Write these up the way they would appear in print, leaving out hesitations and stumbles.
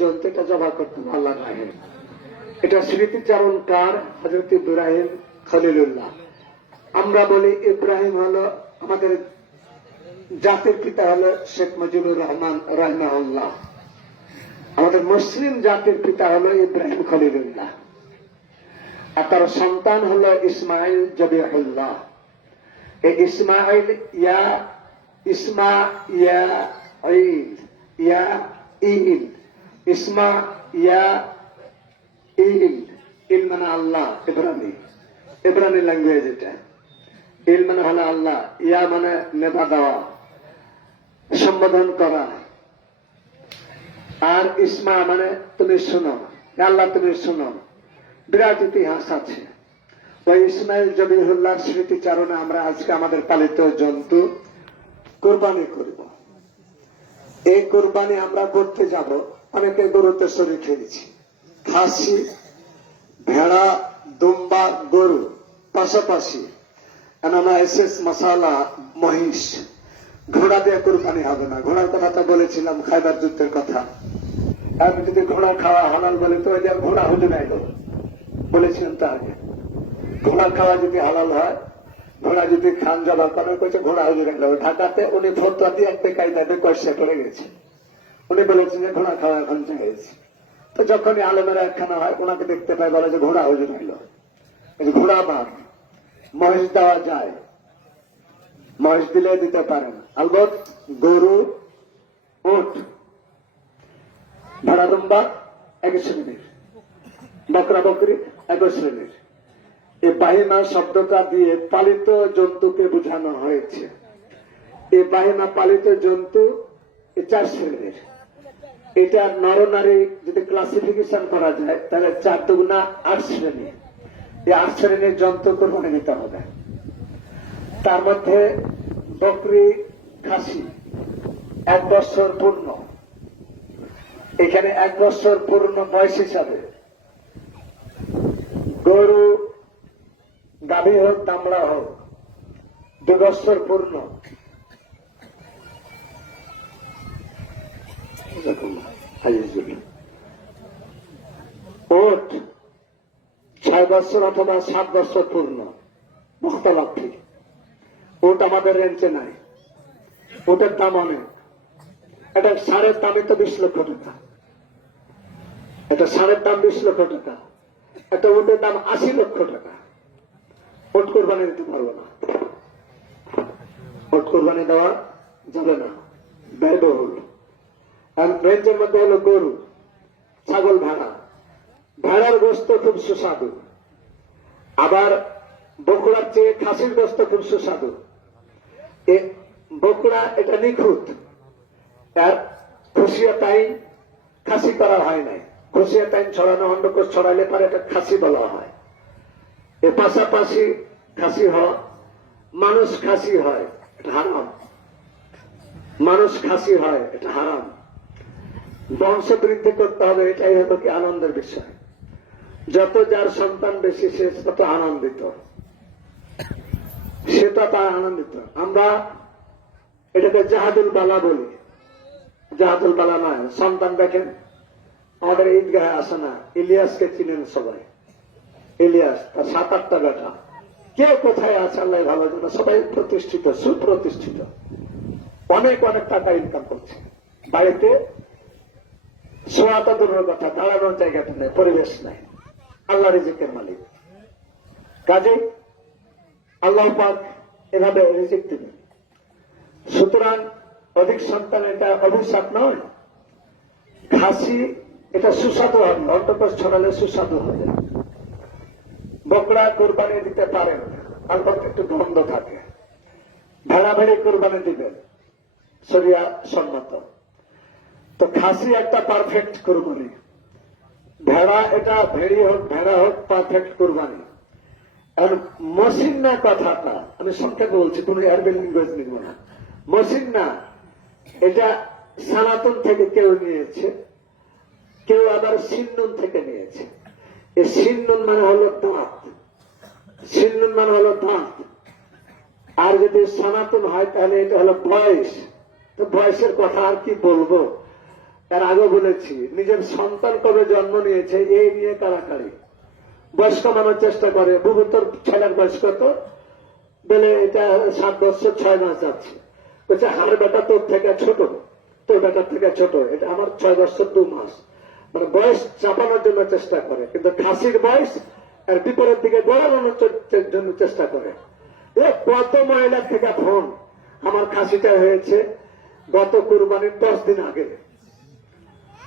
জন্তু এটা জবাই করতেন আল্লাহ রাহে। এটা স্মৃতিচারণ কার? হযরত ইব্রাহিম খলিলুল্লাহ। আমরা বলি ইব্রাহিম হলো আমাদের জাতির পিতা, হলো শেখ মুজিবুর রহমান রাহিমাহুল্লাহ। আমাদের মুসলিম জাতির পিতা হলো ইব্রাহিম খলিলুল্লাহ, আর তার সন্তান হলো ইসমাইল জবিহুল্লাহ। এই ইসমাইল ইসমা ইয়া ইল ইসমা ইয়া ইল মানে আল্লাহ। ইব্রানি ল্যাঙ্গুয়েজ এটা। ইল মানে হলো আল্লাহ, ইয়া মানে নেতা দেওয়া, সম্বোধন করা, আর ইসমা মানে তুমি শোনো, আল্লাহ তুমি শোনো। বিরাট ইতিহাস আছে। ওই ইসমাইল জবিহুল্লাহ স্মৃতিচারণে আমরা আজকে আমাদের পালিত জন্তু কোরবানি করব। এই কোরবানি আমরা করতে যাব, অনেকে গরুতে শরীর খেয়েছি, খাসি, ভেড়া, দুম্বা, গরু, পাশাপাশি এসএস মশালা, মহিষ। ঘোড়া দিয়ে কোরবানি হবে না। ঘোড়ার কথা তো বলেছিলাম, খায়বার যুদ্ধের কথা। আমি যদি ঘোড়া খাওয়া হালাল বলে তো ওই যে ঘোড়া হলে নাই বলেছিলাম তো আগে। ঘোড়া খাওয়া যদি হালাল হয়, ঘোড়া যদি খান জবাব করে কইছে ঘোড়া হুজুর গেল। ঢাকাতে উনি ফতোয়া দিয়ে একটা কায়দাতে কষে করে গেছে। উনি বলেছেন যে ঘোড়া খাওয়া এখন চাইছে। তো যখনই আলেমেরা একখানা হয় ওনাকে দেখতে পায়, বলে যে ঘোড়া হুজুর হইল। ঘোড়া বার মহিষ দেওয়া যায়, মহিষ দিলে দিতে পারেন। আলবত গরু, উট, ভেড়া, দুম্বা এক শ্রেণীর, বকরা বকরি এক শ্রেণীর। এই বাহিনা শব্দটা দিয়ে পালিত জন্তুকে বোঝানো হয়েছে। এই বাহিনা পালিত জন্তু 4 শ্রেণীর। এটা নরনারী যদি ক্লাসিফিকেশন করা যায় তাহলে 4 দুগুণা 8 শ্রেণী। এই 8 শ্রেণীর জন্তু কোরবানি দিতে হবে। তার মধ্যে বকরি, খাসি 1 বছর পূর্ণ। এখানে 1 বছর পূর্ণ বয়স হিসাবে গরু, গাভী হোক, দামড়া হোক, 2 বছর পূর্ণ। ওট 6 বছর অথবা 7 বছর পূর্ণ, মুখতালাফি। ওট আমাদের রেঞ্জে নাই, ওটের দাম অনেক। এটা সারের দামই তো 20 লক্ষ টাকা। এটা সারের দাম 20 লক্ষ টাকা। একটা ওটের দাম 80 লক্ষ টাকা। ওট কোরবানি দিতে পারবো না। ওট কোরবানি দেওয়া যাবে না, ব্যয়বহুল। আর রেঞ্জের মধ্যে হলো গরু, ছাগল, ভেড়া। ভেড়ার গোস্ত খুব সুস্বাদু। আবার বকুড়ার চেয়ে খাসির গোস্ত খুব সুস্বাদু। বকুড়া এটা নিখুঁত। আর খুশিয়া টাইম খাসি করা হয় নাই। খুশিয়া টাইম ছড়ানো, অন্ডকোষ ছড়াইলে পরে এটা খাসি বলা হয়। এর পাশাপাশি খাসি হওয়া, মানুষ খাসি হয়, এটা হারাম। মানুষ খাসি হয়, এটা হারাম। বংশ বৃদ্ধি করতে হবে, এটাই হলো কি আনন্দের বিষয়। যত যার সন্তান বেশি সে তত আনন্দিত, সেটা তার আনন্দিত। আমরা এটাকে জাহাদুল বালা বলি। জাহাদুল বালা নয়। সন্তান দেখেন আমাদের ঈদগাহে আসে না। ইলিয়াসকে চিনেন সবাই। ইলিয়াস, তার 7-8টা বেটা। কে কোথায় আছে আল্লাহ ভালো জানে। সবাই প্রতিষ্ঠিত, সুপ্রতিষ্ঠিত, অনেক অনেক টাকা ইনকাম করছে। বাড়িতে সোয়াটা দূরের কথা, দাঁড়ানোর জায়গাটা নেই, পরিবেশ নাই। আল্লাহ রিজিকের মালিক। কাজে আল্লাহ পাক এভাবে রিজিক দিবেন। সুতরাং অধিক সন্তান এটা অভিশাপ নয়। খাসি এটা সুস্বাদু হবে, অন্তঃকোষ ছড়ালে সুস্বাদু হবে। বকরা কোরবানি দিতে পারেন, অল্প একটু গন্ধ থাকে। ভেড়া ভেড়ে কোরবানি দিবেন, শরিয়া সম্মত। তো খাসি একটা পারফেক্ট কোরবানি। ভেড়া এটা ভেড়ি হোক, ভেড়া হোক, পারফেক্ট কোরবানি। আর মসিন্না কথাটা আমি সংক্ষেপে বলছি, কোন এয়ারবেল ল্যাঙ্গুয়েজ নিব না। মসিন্না এটা সনাতন থেকে কেউ নিয়েছে, কেউ আবার সিন্নুন থেকে নিয়েছে। এই সিন্নুন মানে হলো দাঁত, সিন্নুন মানে হলো দাঁত। আর যদি সনাতন হয় তাহলে এটা হলো বয়স। তো বয়সের কথা আর কি বলবো। এর আগে বলেছি, নিজের সন্তান কবে জন্ম নিয়েছে এই নিয়ে কারাকারি, বয়স কমানোর চেষ্টা করে। বুবু তোর ছেলের বয়স কত? বলে এটা 7 বছর 6 মাস যাচ্ছে। বলছে হার বেটা তোর থেকে ছোট, তোর বেটার থেকে ছোট, এটা আমার 6 বছর 2 মাস। মানে বয়স চাপানোর জন্য চেষ্টা করে, কিন্তু খাসির বয়স এর বিপরীত দিকে গড়ানোর জন্য চেষ্টা করে। কত মহিলার থেকে ফোন, আমার খাসিটা হয়েছে গত কুরবানির 10 দিন আগে,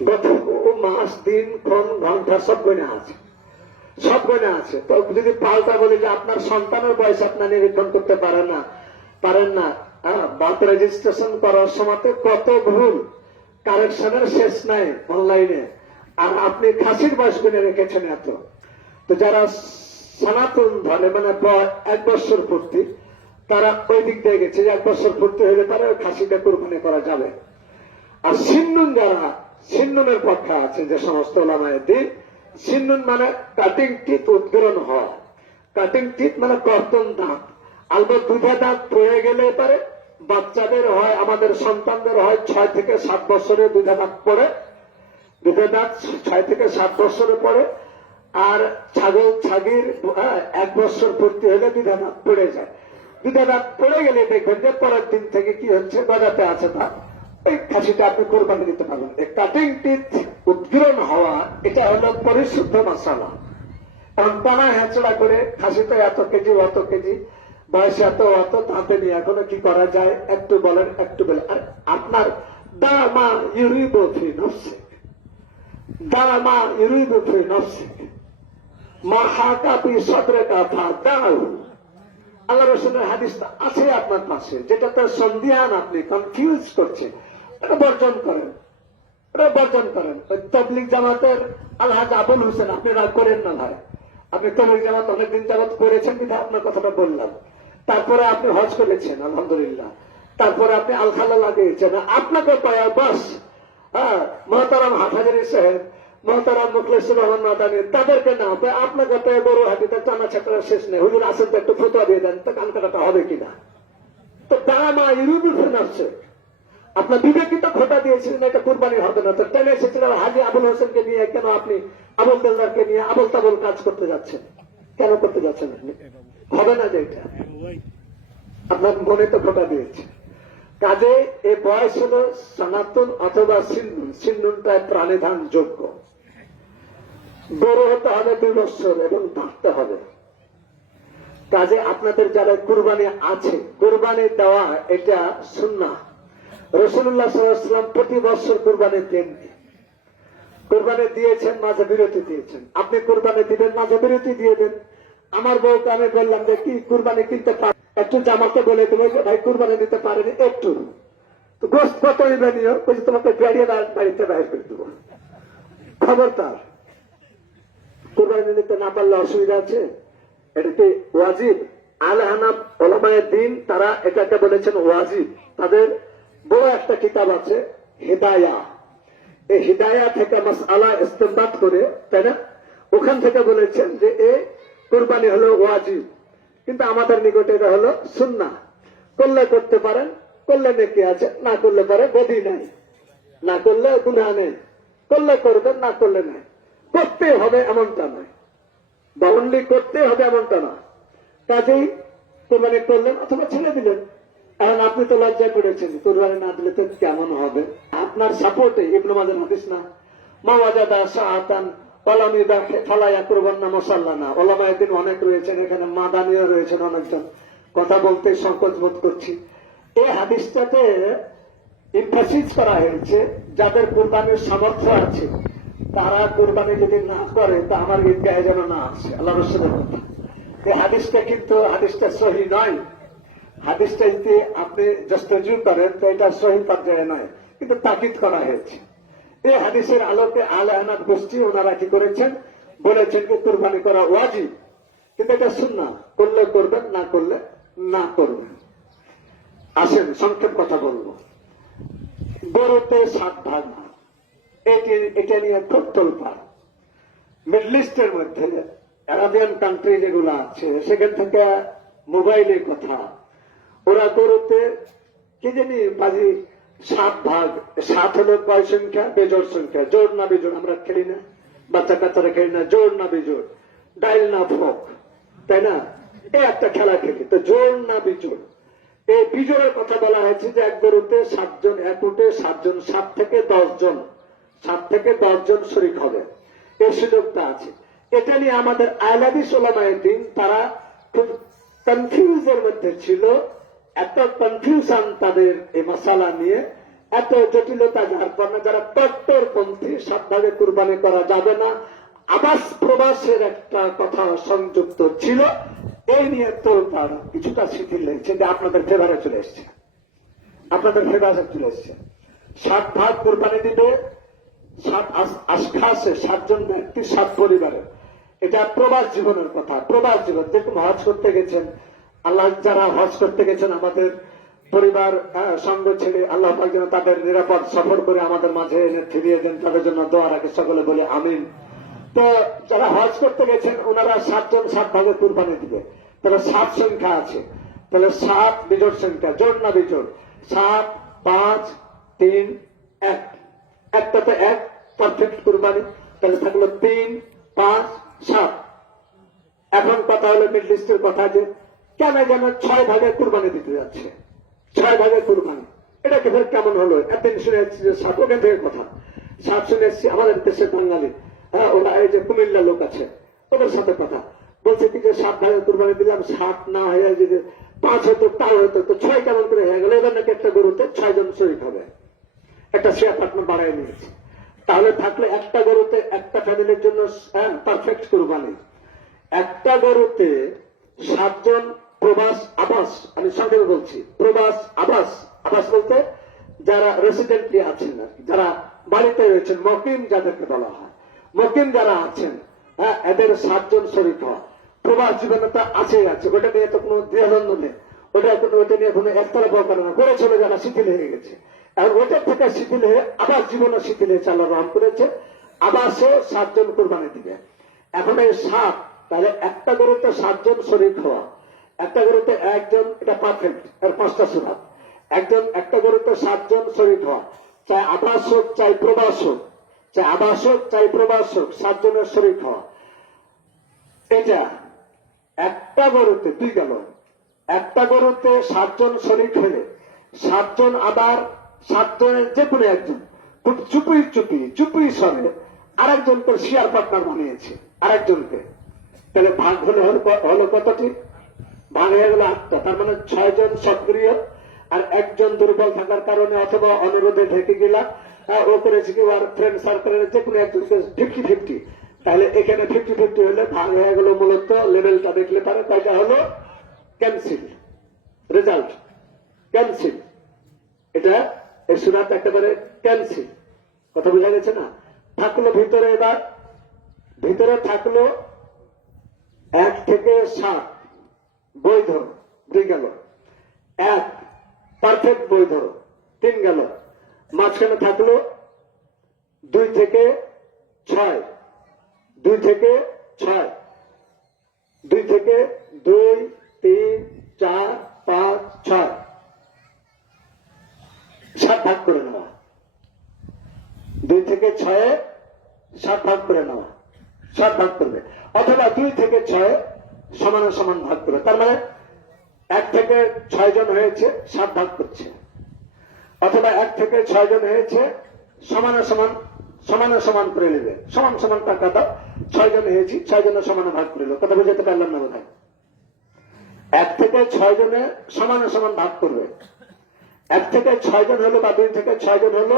গত মাস দিন ক্ষণ ঘন্টা সব গণে আছে, সব গণে আছে। তো যদি পাল্টা বলি যে আপনার সন্তানের বয়স আপনার নিরীক্ষণ করতে পারেন না, বার্থ রেজিস্ট্রেশন করার সময় কত ভুল, কারেকশনের শেষ নাই অনলাইনে, আর আপনি খাসির বয়স গুনে রেখেছেন এত। তো যারা সনাতন ধরে মানে 1 বছর পূর্তি, তারা ওই দিক দিয়ে গেছে যে 1 বছর পূর্তি হলে তারা ওই খাসিটা কুরবানি করা যাবে। আর সিন্নুন যারা সিন্নুনের পক্ষে আছে, যে সমস্ত ওলামায়ে দ্বীন, সিন্নুন মানে কাটিং টিথ উদ্গীরণ হওয়া, কাটিং টিথ মানে কর্তন দাঁত, আলবত দুধে দাঁত পড়ে গেলে পারে। বাচ্চাদের হয়, আমাদের সন্তানদের হয় 6 থেকে 7 বছরে দুধে দাঁত পড়ে, দুধে দাঁত 6 থেকে 7 বছরে পড়ে। আর ছাগল ছাগির 1 বছর পূর্তি হলে দুধে দাঁত পড়ে যায়। দুধে দাঁত পড়ে গেলে দেখবেন যে পরের দিন থেকে কি হচ্ছে, গজাতে আছে তা, এই খাসিটা আপনি কোরবানি দিতে পারবেন। এই কাটিং টিথ উদ্গীরণ হওয়া, এটা হলো পরিশুদ্ধ মশালা। কারণ টানা হেঁচড়া করে খাসিটা এত কেজি অত কেজি, বয়স এত অত, তাতে নিয়ে এখনো কি করা যায়, একটু বলেন একটু বলেন। আর আপনার দামা ইউরিবফি নফসে, দামা ইউরিবফি নফসে মাহাকাপি সদরে কথা দাও, আল্লাহ রসুলের হাদিসটা আছে আপনার পাশে, যেটা তার সন্দিহান, আপনি কনফিউজ করছেন, এটা বর্জন করেন, এটা বর্জন করেন। তবলিগ জামাতের আলহাজ আবুল হোসেন, আপনি রাগ করেন না ভাই, আপনি তবলিগ জামাত অনেকদিন যাবৎ করেছেন, কিন্তু আপনার কথাটা বললাম। তারপরে আপনি হজ করেছেন আলহামদুলিল্লাহ, তারপরে আপনি আলখাল্লা লাগিয়েছেন, আপনাকে পায়া বাস। মহতারাম হাটহাজারি সাহেব, মহতারাম মুখলেসুর রহমান মাদানী, তাদেরকে না পায় আপনাকে পায়ে বড় হাতিতে টানা ছাটা শেষ নেই। হুজুর আসেন তো একটু ফতোয়া দিয়ে দেন, তো কান কাটাটা হবে কিনা। তো দামা ইউরুবিফেন আসছে, আপনার বিবেকিত খোটা দিয়েছিলেন এটা কুরবানি হবে না, তো টেনে এসেছিলেন হাজি আবুল হোসেনকে নিয়ে, কেন আপনি আবুল দেলদারকে নিয়ে আবুল তাবুল কাজ করতে যাচ্ছেন? কেন করতে যাচ্ছেন আপনি? হবে না যে এটা আপনার মনে তো খোটা দিয়েছে। কাজে এই বয়স হল সনাতন অথবা সিন্নুন, সিন্নুনটা প্রাণীধান যোগ্য। বড় হতে হবে 2 বছর এবং থাকতে হবে। কাজে আপনাদের যারা কুরবানি আছে, কুরবানি দেওয়া এটা সুন্নাহ। রাসূলুল্লাহ সাল্লাল্লাহু আলাইহি ওয়াসাল্লাম প্রতি বছর কুরবানি দেননি, কুরবানি দিয়েছেন, মাঝে বিরতি দিয়েছেন। আপনি কুরবানি দিবেন, মাঝে বিরতি দিয়ে দেন। আমার বউকে আমি বললাম যে কি কুরবানি কিনতে পার, একটু জামাতে বলে তুমি ভাই কুরবানি দিতে পারেনি একটু, তো গোস্ত কত নিবে নিও, তোমাকে বেরিয়ে বাড়িতে বাইরে করে দেবো। খবরদার, কুরবানি দিতে না পারলে অসুবিধা আছে, এটা কি ওয়াজিব? আলে হানাফ ওলামায়ে দ্বীন তারা এটাকে বলেছেন ওয়াজিব। তাদের বড় একটা কিতাব আছে হিদায়া, এই হিদায়া থেকে মাসআলা ইস্তেমবাদ করে, তাই না, ওখান থেকে বলেছেন যে এই কুরবানি হলো ওয়াজিব, কিন্তু আমাদের নিকটে এটা হলো সুন্নাহ। করলে করতে পারেন, করলে নেকি আছে, না করলে পারে গদি নাই, না করলে গুনাহ নেই, করলে করবেন, না করলে নাই। করতে হবে এমনটা নয়, বাউন্ডি করতে হবে এমনটা না। কাজেই কোরবানি করলেন অথবা ছেড়ে দিলেন। এখন আপনি তো লজ্জায় পড়েছেন, কোরবানি না দিলে তো কেমন হবে? আপনার সাপোর্টে ইবনে মাজাহ হাদিস না, মা ওয়াজাদা সাআতান ওয়ালাম ইবাহি ফালা ইয়াকুরবান্না মুসাল্লানা। ওলামায়ে দ্বীন অনেক রয়েছেন, এখানে মাদানিও রয়েছেন অনেকজন, কথা বলতে সংকোচ বোধ করছি। এই হাদিসটাতে ইমফাসিস করা হয়েছে যাদের কুরবানির সামর্থ্য আছে তারা কুরবানি যদি না করে তা আমার ঈদগাহে যেন না আসে, আল্লাহ রাসূলের কথা। এই হাদিসটা কিন্তু হাদিসটা সহিহ নয়। হাদিসটা যদি আপনি জাস্তাজু করেন তো এটা সহিহ পর্যায়ে নয়, কিন্তু তাকিদ করা হয়েছে। এই হাদিসের আলোকে আলে হানাফ গোষ্ঠী ওনারা কি করেছেন, বলেছেন যে কুরবানি করা ওয়াজিব, কিন্তু এটা সুন্নাহ, করলে করবেন, না করলে না করবেন। আসেন সংক্ষেপ কথা বলবো। গরুতে 7 ভাগ, এটা নিয়ে খুব তোলপাড়। মিডল ইস্টের মধ্যে আরাবিয়ান কান্ট্রি যেগুলো আছে সেখান থেকে মোবাইলের কথা, ওরা গরুতে কি জানি বাজি সাত ভাগ, সাত হলো কয় সংখ্যা? বেজোড় সংখ্যা। জোড় না বেজোড় আমরা খেলি না, বাচ্চা কাচ্চারা খেলি না, জোড় না বেজোড়, ডাইল না ফোক, তাই না? এই একটা খেলা খেলি, তো জোড় না বিজোড়। এই বিজোড়ের কথা বলা হয়েছে যে এক গরুতে 7 জন, এক উঠে 7 জন, 7 থেকে 10 জন, 7 থেকে 10 জন শরীক হবে, এই সুযোগটা আছে। এটা নিয়ে আমাদের আহলাদিস উলামায়ে দ্বীন তারা খুব কনফিউজের মধ্যে ছিল। এত কনফিউশন তাদের এই মশালা নিয়ে, এত জটিলতা, যার কারণে যারা কট্টরপন্থী, 7 ভাগে কুরবানি করা যাবে না, আবাস প্রবাসের একটা কথা সংযুক্ত ছিল, এই নিয়ে তো তার কিছুটা শিথিল হয়েছে, যে আপনাদের ফেভারে চলে এসছে, আপনাদের ফেভারে চলে এসছে। 7 ভাগ কুরবানি দিবে 7 আশখাসে, 7 জন ব্যক্তি, 7 পরিবারের। এটা প্রবাস জীবনের কথা। প্রবাস জীবন, যেরকম হজ করতে গেছেন, আল্লাহ যারা হজ করতে গেছেন আমাদের পরিবার সঙ্গ ছেড়ে, আল্লাহ পাক যেন তাদের নিরাপদ সফর করে আমাদের মাঝে এনে ফিরিয়ে দেন, তাদের জন্য দোয়া রাখে, সকলে বলে আমিন। তো যারা হজ করতে গেছেন ওনারা 7 জন 7 ভাগে কুরবানি দিবে, তাহলে 7 সংখ্যা আছে, তাহলে 7 বিজোড় সংখ্যা, জোড় না বিজোড়? 7, 5, 3, 1, একটাতে 1 পারফেক্ট কুরবানি, তাহলে থাকলো 3, 5, 7। এখন কথা হলো মিডল ইস্টের কথা, যে কেন যেন 6 ভাগে কুরবানি দিতে যাচ্ছে, 6 ভাগে কুরবানি। এটাকে ফের কেমন হলো? এতদিন শুনে যাচ্ছি যে 7, ওখান থেকে কথা 7 শুনে এসছি, আমাদের দেশে বাঙালি, হ্যাঁ, ওরা এই যে কুমিল্লা লোক আছে, ওদের সাথে কথা বলছে কি যে 7 ভাগে কুরবানি দিলাম, 7 না হয়ে যদি 5 হতো, তাও হতো, তো 6 কেমন করে হয়ে গেল? এবার নাকি একটা গরুতে 6 জন শরীক হবে, একটা শেয়ার পার্টনার বাড়াই নিয়েছে। তাহলে থাকলে একটা গরুতে একটা ফ্যামিলির জন্য পারফেক্ট কুরবানি। একটা গরুতে 7 জন প্রবাস আবাস, আমি সংক্ষেপে বলছি, প্রবাস আবাস, আবাস বলতে যারা রেসিডেন্টলি আছেন, যারা বাড়িতে রয়েছেন, মকিম যাদেরকে বলা হয়, মকিম যারা আছেন, হ্যাঁ, এদের 7 জন শরীক হওয়া। প্রবাস জীবনে তো আছেই আছে, ওটা নিয়ে তো কোনো দ্বিধাদ্বন্দ্ব নেই, ওটা নিয়ে কোনো একতরফা করে না, করে চলে যারা শিথিল হয়ে গেছে। আর ওটার থেকে শিথিল হয়ে আবাস জীবনে শিথিল হয়ে আল্লাহ রহম করেছে, আবাসে 7 জন কুরবানি দিবে। এখন এই 7, তাহলে একটা গরুতে 7 জন শরীক হওয়া, একটা গরুতে 1 জন, এটা পারফেক্ট, এর 5টা সুরাত। একটা গরুতে 7 জন শরীক হওয়া, চাই আবাস হোক চাই প্রবাস হোক, চাই আবাস হোক চাই প্রবাস হোক, 7 জনের শরীক হওয়া। এটা একটা গরুতে 2 গেল, একটা গরুতে 7 জন শরীক হলে 7 জন আবার 7 জনের যে কোনো একজন খুব চুপি সরে আরেকজনকে শেয়ার পার্টনার বানিয়েছে, আরেকজনকে। তাহলে ভাগ হলো কতটি? ভাগ হয়ে গেল 8টা। তার মানে 6 জন সক্রিয় আর 1 জন দুর্বল থাকার কারণে অথবা অনুরোধে ঢেকে গেলাম, ও করেছে কি আর ফ্রেন্ড সার্কেলের যে কোনো একজনকে 50-50। তাহলে এখানে 50-50 হলে ভাগ হয়ে গেল, মূলত লেভেলটা দেখলে পারে কয়টা হলো? Cancel, result cancel. এটা এই সুরাত একেবারে ক্যান্সেল, কথা বোঝা গেছে না? থাকলো ভিতরে, এবার ভিতরে থাকলো 1 থেকে 7 বৈধ, 2 গেল, 1 পারফেক্ট বৈধ, 3 গেল। মাঝখানে থাকলো 2 থেকে 6, 2 থেকে 6, 2 থেকে 2, 3, 4, 5, 6, 7 ভাগ করে নেওয়া। 2 থেকে 6 7 ভাগ করে নেওয়া, 7 ভাগ করবে, অথবা 2 থেকে 6 সমান সমান ভাগ করবে। তার মানে 1 থেকে 6 জন হয়েছে, 7 ভাগ করছে, অথবা 1 থেকে 6 জন হয়েছে, সমান সমান করে নেবে, সমান সমান টাকা দাও, 6 জন হয়েছি, 6 জনের সমান ভাগ করে নেবে। কথা বুঝতে পারলাম না বোধ হয়? 1 থেকে 6 জনে সমান ভাগ করবে। 1 থেকে 6 জন হলো বা 2 থেকে 6 জন হলো,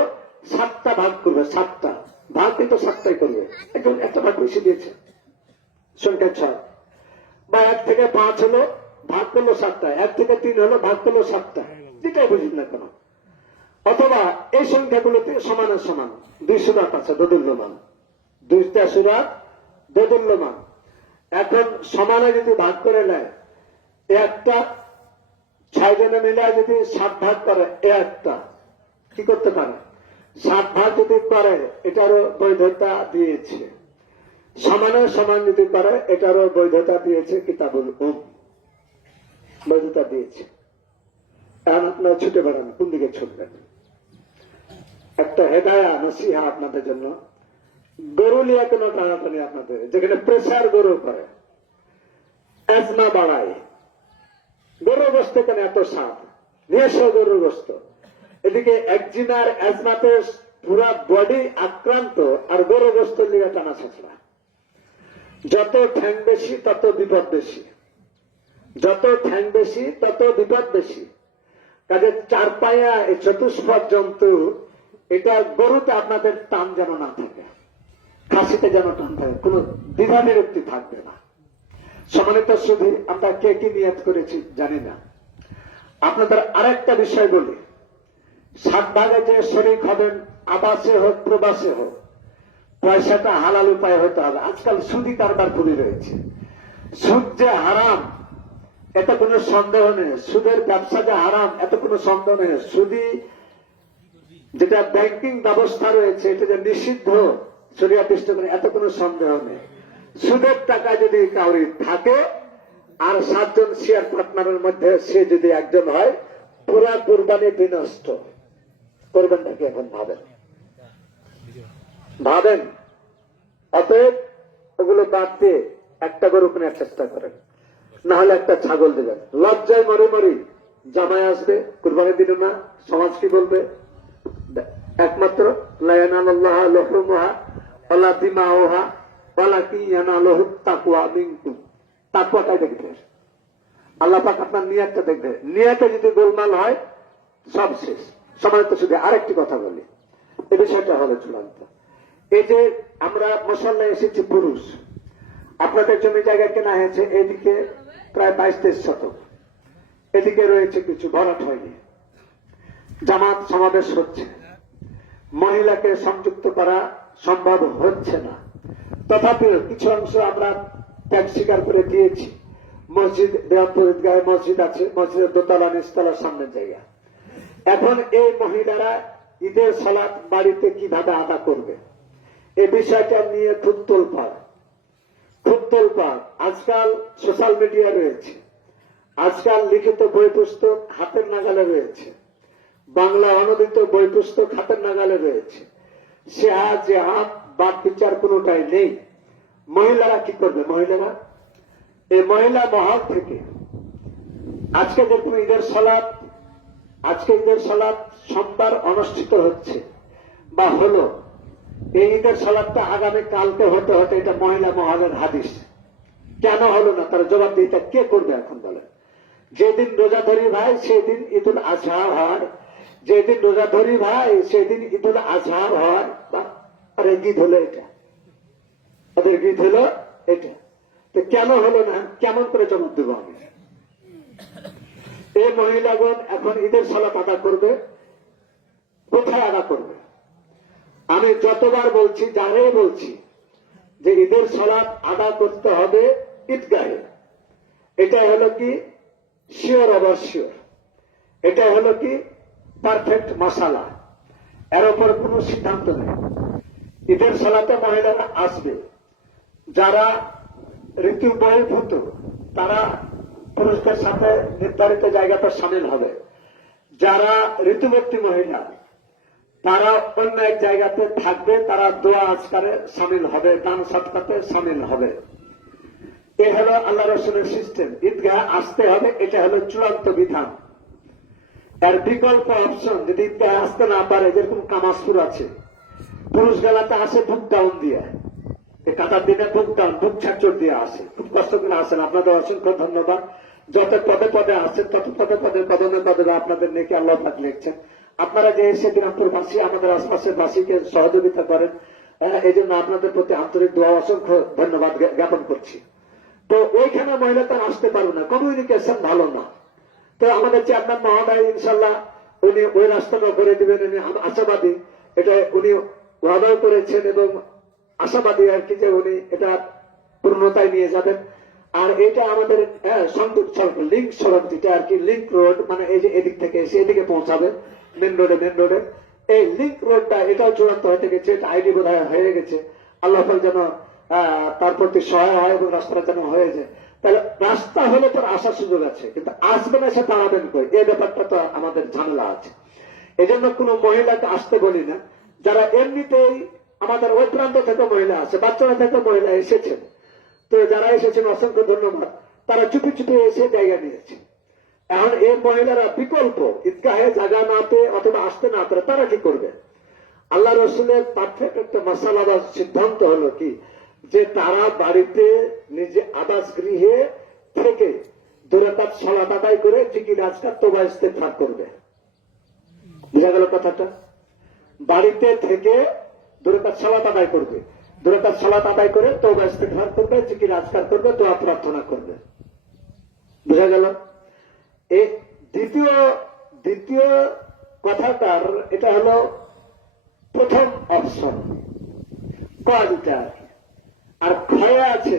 7টা ভাগ করবে, 7টা ভাগ, কিন্তু 7টাই করবে, একজন একটা ভাগ বেশি দিয়েছে, সংখ্যা 6। বা 1 থেকে 5 হলো, ভাগ করলো 7টা, 1 থেকে 3 হলো, ভাগ করলো 7টা, যেটাই বুঝুন না কেন। অথবা এই সংখ্যাগুলোতে সমান 2 সুরাত আছে, দোদুল্যমান, 2টা সুরাত দোদুল্যমান। এখন সমানে যদি ভাগ করে নেয়, একটা 6 জনে মিলে যদি 7 ভাগ করে, একটা কি করতে পারে? 7 ভাগ যদি করে, এটারও বৈধতা দিয়েছে। সমান যদি করে, এটারও বৈধতা দিয়েছে কিতাবুল বৈধতা দিয়েছে। এখন আপনারা ছুটে বেড়ান, কোন দিকে ছুটবেন? একটা হেদায়া নসিহা আপনাদের জন্য। গরুলিয়া কোনো টানাটানি আপনাদের, যেখানে প্রেসার গরু করে, অ্যাজমা বাড়ায়, গরু গোস্ত কেন এত স্বাদ, নিয়ে এসো গরুর গোস্ত। এদিকে একজিনার অ্যাজমাতে পুরা বডি আক্রান্ত, আর গরু গোস্ত নিয়ে টানা ছাড়া। যত ঠ্যাং বেশি তত বিপদ বেশি, যত ঠ্যাং বেশি তত বিপদ বেশি। কাজে চার পায়া এই চতুষ্পদ জন্তু, এটা গরুতে আপনাদের টান যেন না থাকে, খাসিতে যেন টান থাকে, কোন দ্বিধা বিরক্তি থাকবে না। সম্মানিত শুধু আমরা কে কি নিয়ত করেছি জানি না। আপনাদের আরেকটা বিষয় বলি, 7 ভাগে যে শরীক হবেন, আবাসে হোক প্রবাসে হোক, পয়সাটা হালাল উপায় হতে হবে। আজকাল সুদি কারবার খুবই রয়েছে। সুদ যে হারাম এত কোনো সন্দেহ নেই, সুদের ব্যবসা যে হারাম এত কোনো সন্দেহ নেই, সুদি যেটা ব্যাংকিং ব্যবস্থা রয়েছে এটা যে নিষিদ্ধ শরিয়া দৃষ্টিকোণে এত কোনো সন্দেহ নেই। সুদের টাকা যদি কাউরি থাকে আর 7 জন শেয়ার পার্টনারের মধ্যে সে যদি একজন হয়, পুরা কোরবানি বিনষ্ট। করবেন নাকি এখন ভাবেন, ভাবেন। অতএব ওগুলো বাদ দিয়ে একটা গরু কেনার চেষ্টা করেন, না হলে একটা ছাগল দেবেন। লজ্জায় মরে মরি জামাই আসবে, কুরবানি দিল না, সমাজ কি বলবে? একমাত্র লা ইয়ানালুল্লাহ লুহুমুহা ওয়ালা দিমাউহা ওয়ালাকিন ইয়ানালুহুত তাকওয়া মিনকুম। তাকওয়াটাই দেখবে, আল্লাহ পাক আপনার নিয়তটা দেখবে। নিয়তে যদি গোলমাল হয় সব শেষ। সম্মানিত শুধু আরেকটি কথা বলি, এই বিষয়টা হলো চূড়ান্ত। এই যে আমরা মুসল্লায় এসেছি পুরুষ, আপনাদের জমি জায়গা কেনা হয়েছে, এদিকে প্রায় 22-23 শতক, এদিকে রয়েছে কিছু, ভরাট হয়নি, জামাত সমাবেশ হচ্ছে, মহিলাকে সংযুক্ত করা সম্ভব হচ্ছে না। তথাপিও কিছু অংশ আমরা ত্যাগ স্বীকার করে দিয়েছি। মসজিদ দেওয়ানপুরীদগাহে মসজিদ আছে, মসজিদের দোতলা নিচতলার সামনের জায়গা। এখন এই মহিলারা ঈদের সালাত বাড়িতে কিভাবে আদা করবে, এই বিষয়টা নিয়ে খুব তোলপাড়, খুব তোলপাড়। আজকাল সোশ্যাল মিডিয়া রয়েছে, আজকাল লিখিত বই পুস্তক হাতের নাগালে রয়েছে, বাংলা অনুদিত বই পুস্তক হাতের নাগালে রয়েছে। সে আজ হাত বাদ বিচার কোনোটাই নেই। মহিলারা কি করবে? মহিলারা এই মহিলা মহল থেকে আজকে দেখুন ঈদের সালাত, আজকে ঈদের সালাত সোমবার অনুষ্ঠিত হচ্ছে বা হলো, এই ঈদের সালাতটা আগামী কালকে হতে হতে, এটা মহিলা মহলের হাদিস। কেন হলো না তার জবাব দিয়ে কে করবে এখন বলেন? যেদিন রোজাধরি ভাই সেদিন ঈদুল আজহা হওয়ার, যেদিন রোজাধরি ভাই সেদিন ঈদুল আজহা হওয়ার, আরে ঈদ হলো এটা, ওদের ঈদ হলো এটা। তো কেন হলো না, কেমন করে জবাব দেবো আমি? এই মহিলাগণ এখন ঈদের সালাত আদা করবে, কোথায় আদা করবে? আমি যতবার বলছি, যারাই বলছি যে ঈদের সালাত আদা করতে হবে ঈদগাহে, এটা হলো কি শিওর অবশ্যই, এটা হলো কি পারফেক্ট মশালা, এর উপর কোন সিদ্ধান্ত নেই। ঈদের সালাতে মহিলারা আসবে, যারা ঋতু বহির্ভূত তারা পুরুষদের সাথে নির্ধারিত জায়গাতে সামিল হবে, যারা ঋতুবর্তী মহিলা তারা অন্য এক জায়গাতে থাকবে, তারা দোয়া আজকারে সামিল হবে, দান সৎকাতে সামিল হবে। এ হলো আল্লাহ রসুলের সিস্টেম। ঈদগাহ আসতে হবে, এটা হলো চূড়ান্ত বিধান। এর বিকল্প অপশন, যদি ঈদগাহ আসতে না পারে, যেরকম কামাসপুর আছে, পুরুষ বেলাতে আসে বুক ডাউন দিয়ে, কাতার দিনে বুক ডাউন, বুক ছাড়চর দিয়ে আসে, খুব কষ্ট করে আসেন। আপনাদের অসংখ্য ধন্যবাদ। যত পদে পদে আসেন তত পদে পদে কদমে কদমে আপনাদের নেকি আল্লাহ পাক লিখছেন। আপনারা যে এসে দিনাজপুরবাসী, আমাদের আশপাশের বাসীকে সহযোগিতা করেন, এই জন্য আপনাদের প্রতি আন্তরিক দোয়া, অসংখ্য ধন্যবাদ জ্ঞাপন করছি। তো ওইখানে মহিলা তারা আসতে পারবে না, কমিউনিকেশন ভালো না। তো আমাদের চেয়ারম্যান মহোদয় ইনশাল্লাহ উনি ওই রাস্তাটা করে দিবেন, উনি আশাবাদী, এটা উনি ওয়াদাও করেছেন এবং আশাবাদী আর কি যে উনি এটা পূর্ণতায় নিয়ে যাবেন। আর এটা আমাদের সংযোগ সড়ক, লিঙ্ক সড়ক যেটা আর কি, লিঙ্ক রোড, মানে এই যে এদিক থেকে এসে এদিকে পৌঁছাবে মেন রোডে, এই লিঙ্ক রোডটা এটাও চূড়ান্ত হতে গেছে, এটা আইডি বোধ হয়ে গেছে। আল্লাহ যেন তার প্রতি সহায় হয় এবং রাস্তাটা যেন হয়ে যায়। তাহলে রাস্তা হলে তোর আসার সুযোগ আছে, কিন্তু আসবে না সে দাঁড়াবেন কই, এই ব্যাপারটা তো আমাদের ঝামেলা আছে। এজন্য কোনো মহিলাকে আসতে বলি না। যারা এমনিতেই আমাদের ওই প্রান্ত থেকে মহিলা আছে, বাচ্চারা থেকে মহিলা এসেছেন, তো যারা এসেছেন অসংখ্য ধন্যবাদ। তারা চুপি চুপি এসে জায়গা নিয়েছে। এখন এই মহিলারা বিকল্প ঈদগাহে জায়গা না পেয়ে অথবা আসতে না পারে, তারা কি করবে? আল্লাহ রসুলের পারফেক্ট একটা মশালা বা সিদ্ধান্ত হলো কি, যে তারা বাড়িতে নিজে আবাস গৃহে থেকে 2 রাকাত সালাত আদায় করে জিকির আজকার তোবা ইস্তেগফার করবে। বুঝা গেল কথাটা? বাড়িতে থেকে 2 রাকাত সালাত আদায় করবে, 2 রাকাত সালাত আদায় করে তোবা ইস্তেগফার করবে, জিকির আজকার করবে, দোয়া প্রার্থনা করবে। বুঝা গেল? এই দ্বিতীয় কথাটার এটা হলো প্রথম অপশন, কয়টা আর ক্ষয় আছে,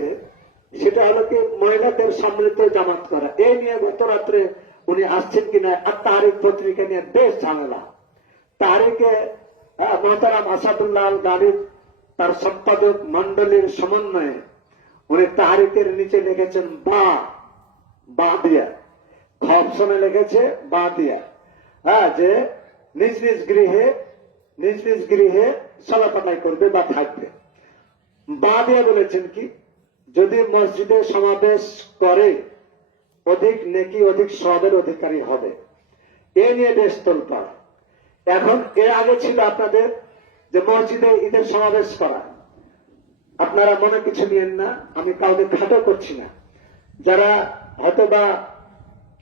সেটা হলো কি মহিলাদের সম্মিলিত জামাত করা। এই নিয়ে গত রাত্রে উনি আসছেন কিনা আর তারিখ পত্রিকা নিয়ে বেশ ঝামেলা। তারিখে মোহতারাম আসাদুল্লাহ গাড়ির তার সম্পাদক মন্ডলীর সমন্বয়ে উনি তারিখের নিচে লিখেছেন বা দিয়া, অপশনে লিখেছে বা দিয়া, যে নিজ নিজ গৃহে সালাত আদায় করবে বা থাকবে। বা দিয়া বলেছেন কি, যদি মসজিদে সমাবেশ করে অধিক নেকি অধিক সওয়াবের অধিকারী হবে। এ নিয়ে বেশ তোলপাড়। এখন এর আগে ছিল আপনাদের যে মসজিদে ঈদের সমাবেশ করা। আপনারা মনে কিছু নিয়েন না, আমি কাউকে খাটো করছি না। যারা হয়তো বা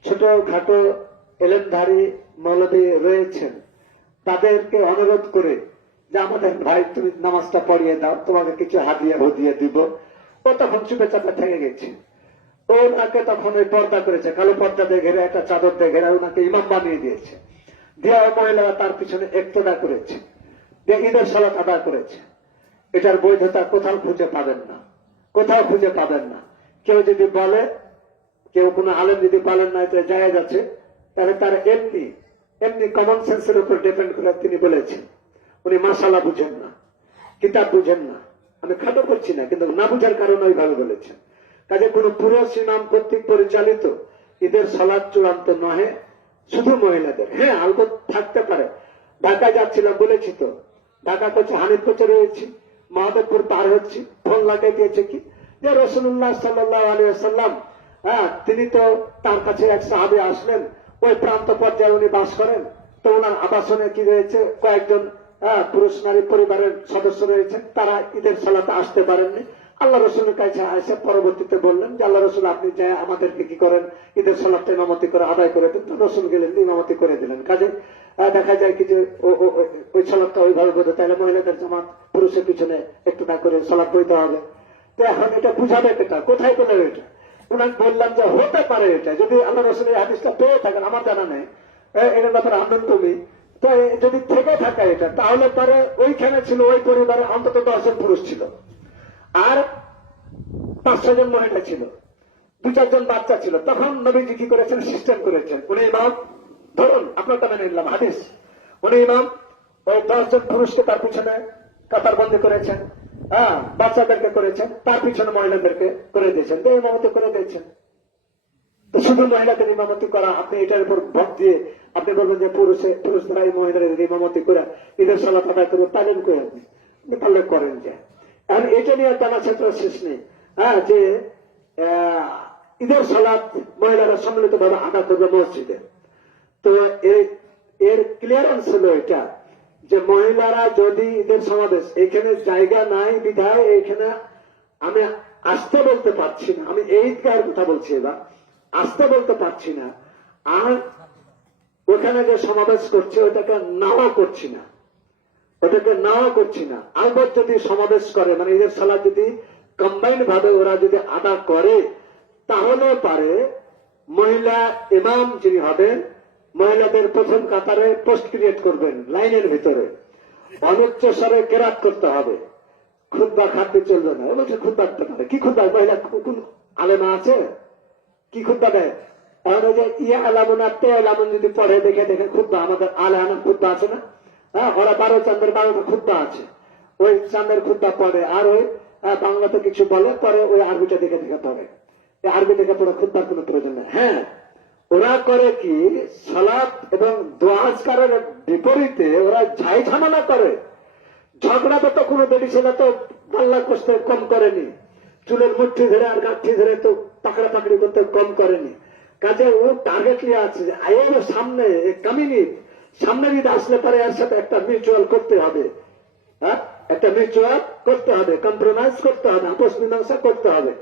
ছোটখাটো এলেমধারী মৌলবী রয়েছেন, তাদেরকে অনুরোধ করে যে আমাদের ভাই তুমি নামাজটা পড়িয়ে দাও, তোমাকে কিছু হাদিয়া ভদিয়ে দিব। ও তখন চুপে চাপে থেকে গেছে। ওনাকে তখন ওই পর্দা করেছে, কালো পর্দা দিয়ে ঘেরে, একটা চাদর দিয়ে ঘেরে ওনাকে ইমাম বানিয়ে দিয়েছে। দিয়ে মহিলারা তার পিছনে একতদা করেছে, দিয়ে ঈদের সালাত আদায় করেছে। এটার বৈধতা কোথাও খুঁজে পাবেন না, কোথাও খুঁজে পাবেন না। কেউ যদি বলে, কেউ কোনো আলেম যদি বলেন না এটা জায়েজ আছে, তাহলে তার এমনি কমন সেন্সের উপর ডিপেন্ড করে তিনি বলেছেন। উনি মাসালা বুঝেন না, কিতাব বুঝেন না। আমি খাটো করছি না, কিন্তু না বুঝার কারণে ওইভাবে বলেছেন। কাজে কোন পুরুষ ইমাম কর্তৃক পরিচালিত ঈদের সালাত চূড়ান্ত নহে, শুধু মহিলাদের। হ্যাঁ, আলবত থাকতে পারে। ঢাকায় যাচ্ছিলাম বলেছি তো, ঢাকা করছে হানিফ কোচে রয়েছি, মাহদেবপুর পার হচ্ছি, ফোন লাগাই দিয়েছে কি যে রাসূলুল্লাহ সাল্লাল্লাহু আলাইহি ওয়াসাল্লাম, তিনি তো তার কাছে এক সাহাবী আসলেন, ওই প্রান্ত পর্যায়ে উনি বাস করেন, তো ওনার আবাসনে কি রয়েছে কয়েকজন পুরুষ নারী পরিবারের সদস্য রয়েছেন, তারা ঈদের সালাতে আসতে পারেননি। আল্লাহ রসুলের কাছে এসে পরবর্তীতে বললেন যে আল্লাহ রসুল আপনি যে আমাদেরকে কি করেন, ঈদের সালাতটা ইমামতি করে আদায় করে দিন। তো রসুল গেলেন, ইমামতি করে দিলেন। কাজে দেখা যায় কি যে ওই সালাতটা ওইভাবে বোঝে, তাহলে মহিলাদের জামাত পুরুষের পিছনে একটু না করে সালাত বইতে হবে। তো এখন এটা বুঝাবে এটা কোথায় পেলে? এটা ওনাকে বললাম যে হতে পারে এটা, যদি আল্লাহ রসুলের হাদিসটা পেয়ে থাকেন, আমার জানা নেই, এর ব্যাপারে আনন্দ তুমি তো যদি থেকে থাকে এটা, তাহলে তারা ওইখানে ছিল, ওই পরিবারে অন্তত 10 জন পুরুষ ছিল, আর 5-6 জন মহিলা ছিল, 2-4 জন বাচ্চা ছিল। তখন নবীজি কি করেছেন, সিস্টেম করেছেন। উনি ইমাম, ধরুন আপনার তো মেনে নিলাম হাদিস, উনি ইমাম ওই 10 জন পুরুষকে তার পিছনে কাতারবন্দি করেছেন, বাচ্চাদেরকে করেছেন, তার পিছনে মহিলাদেরকে করে দিয়েছেন, ইমামতি করে দিয়েছেন। তো শুধু মহিলাদের ইমামতি করা, আপনি এটার উপর ভোট দিয়ে আপনি বলবেন যে পুরুষরা এই মহিলাদের ইমামতি করে ঈদের সালাত আদায় করে তালিম করে আপনি পারলে করেন। যে এখন এটা নিয়ে টানা ক্ষেত্র শেষ নেই, যে ঈদের সালাত মহিলারা সম্মিলিত ভাবে আদায় করবে মসজিদে। তো এর ক্লিয়ারেন্স হলো এটা যে মহিলারা যদি ঈদের সমাবেশ, এখানে জায়গা নাই বিধায় এখানে আমি আসতে বলতে পারছি না, আমি এই ঈদগাহের কথা বলছি, এবার আসতে বলতে পারছি না, আর ওখানে যে সমাবেশ করছি ওটাকে নাও করছি না, আলবত যদি সমাবেশ করে, মানে ঈদের সালাত যদি কম্বাইন্ড ভাবে ওরা যদি আদা করে, তাহলে পারে মহিলা ইমাম যিনি হবেন, মহিলাদের প্রথম কাতারে পোস্ট ক্রিয়েট করবেন, লাইনের ভিতরে অনুচ্চ স্বরে কেরাত করতে হবে, খুতবা খাদ্য চলবে না। বলছে খুতবা কি খুতবা, মহিলা কোন আলেমা আছে কি খুতবা দেয়? তাহলে যে ইয়া আলামুন তে আলামুন যদি পড়ে দেখে খুতবা, আমাদের আলেহানের খুতবা আছে না, ওরা 12 চাঁদের 12টা খুতবা আছে, ওই চাঁদের খুতবা পড়ে, আর ওই বাংলাতে কিছু বলে পরে ওই আরবিটা দেখে পড়ে, আরবি দেখে পড়ে খুতবার কোনো প্রয়োজন নেই। হ্যাঁ, ওরা করে কি সালাত এবং দোয়াজকারের বিপরীতে ওরা ঝাই ঝামেলা করে। ঝগড়া তো কোনো বেটি ছেলে তো পাল্লা কষতে কম করেনি, চুলের মুঠি ধরে আর গাঠি ধরে তো পাকড়া পাকড়ি করতে কম করেনি। কাজে ও টার্গেটলি আছে যে আইএর সামনে কামিনী সামনে যদি আসলে পারে এর সাথে একটা মিউচুয়াল করতে হবে, হ্যাঁ একটা মিউচুয়াল করতে হবে, কম্প্রোমাইজ করতে হবে, আপোষ মীমাংসা করতে হবে।